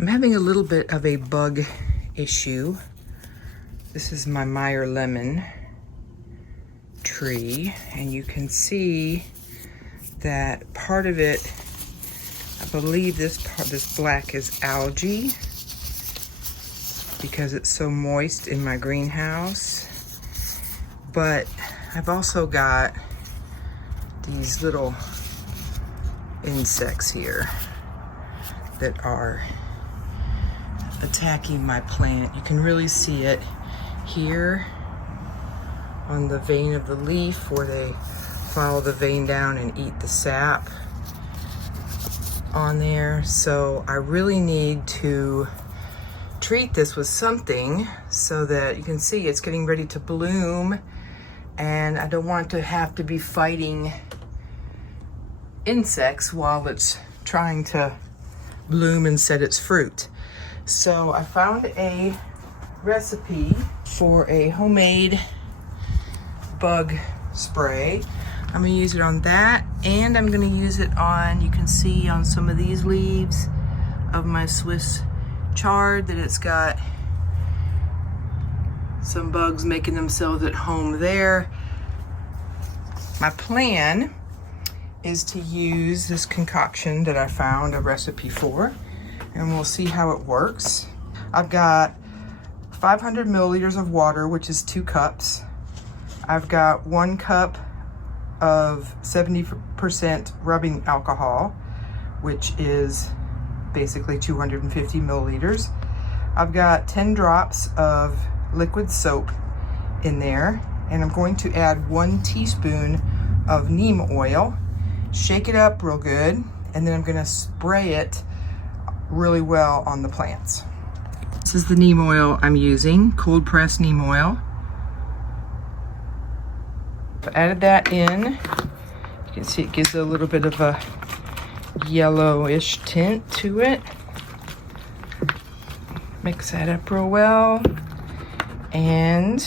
I'm having a little bit of a bug issue. This is my Meyer lemon tree, and you can see that part of it, I believe this black is algae because it's so moist in my greenhouse. But I've also got these little insects here that are attacking my plant. You can really see it here on the vein of the leaf where they follow the vein down and eat the sap on there. So I really need to treat this with something so that you can see it's getting ready to bloom, and I don't want to have to be fighting insects while it's trying to bloom and set its fruit. So I found a recipe for a homemade bug spray. I'm gonna use it on that, and I'm gonna use it on, you can see on some of these leaves of my Swiss chard that it's got some bugs making themselves at home there. My plan is to use this concoction that I found a recipe for, and we'll see how it works. I've got 500 milliliters of water, which is 2 cups. I've got 1 cup of 70% rubbing alcohol, which is basically 250 milliliters. I've got 10 drops of liquid soap in there, and I'm going to add 1 teaspoon of neem oil. Shake it up real good, and then I'm gonna spray it really well on the plants. This is the neem oil I'm using, cold pressed neem oil. I've added that in. You can see it gives a little bit of a yellowish tint to it. Mix that up real well. And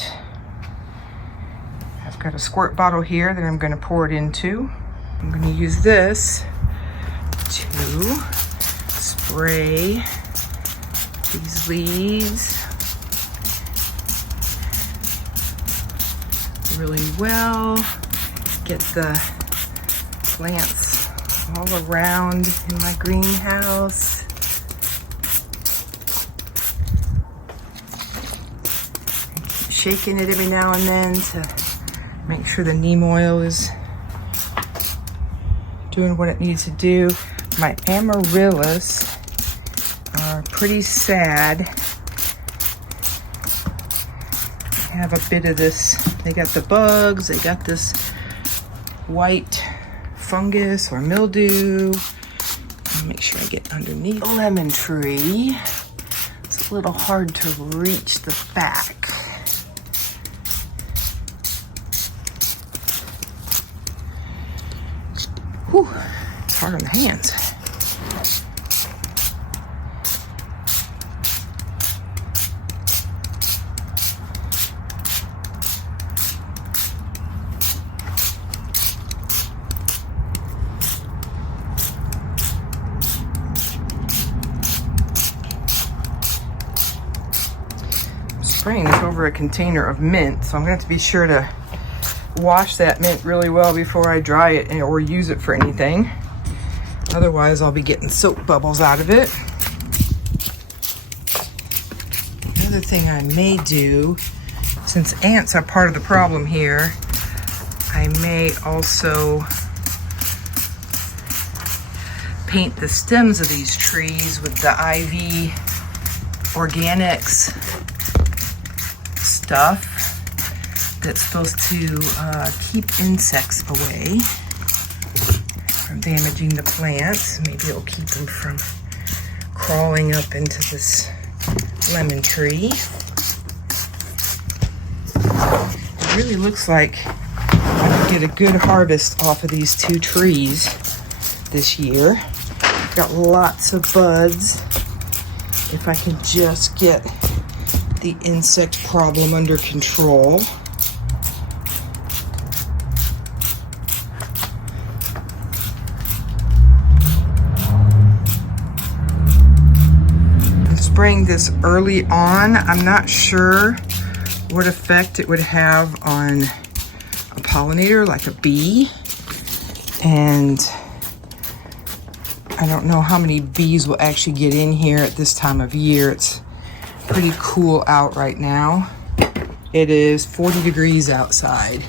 I've got a squirt bottle here that I'm gonna pour it into. I'm gonna use this to spray these leaves really well. Get the plants all around in my greenhouse. Keep shaking it every now and then to make sure the neem oil is doing what it needs to do. My amaryllis are pretty sad. I have a bit of this. They got the bugs, they got this white fungus or mildew. Make sure I get underneath the lemon tree. It's a little hard to reach the back. Whew, it's hard on the hands. I'm spraying this over a container of mint, so I'm gonna have to be sure to wash that mint really well before I dry it or use it for anything. Otherwise, I'll be getting soap bubbles out of it. Another thing I may do, since ants are part of the problem here, I may also paint the stems of these trees with the IV Organics stuff that's supposed to keep insects away from damaging the plants. Maybe it'll keep them from crawling up into this lemon tree. It really looks like I could get a good harvest off of these 2 trees this year. I've got lots of buds. If I can just get the insect problem under control. spraying this early on. I'm not sure what effect it would have on a pollinator like a bee. And I don't know how many bees will actually get in here at this time of year. It's pretty cool out right now. It is 40 degrees outside.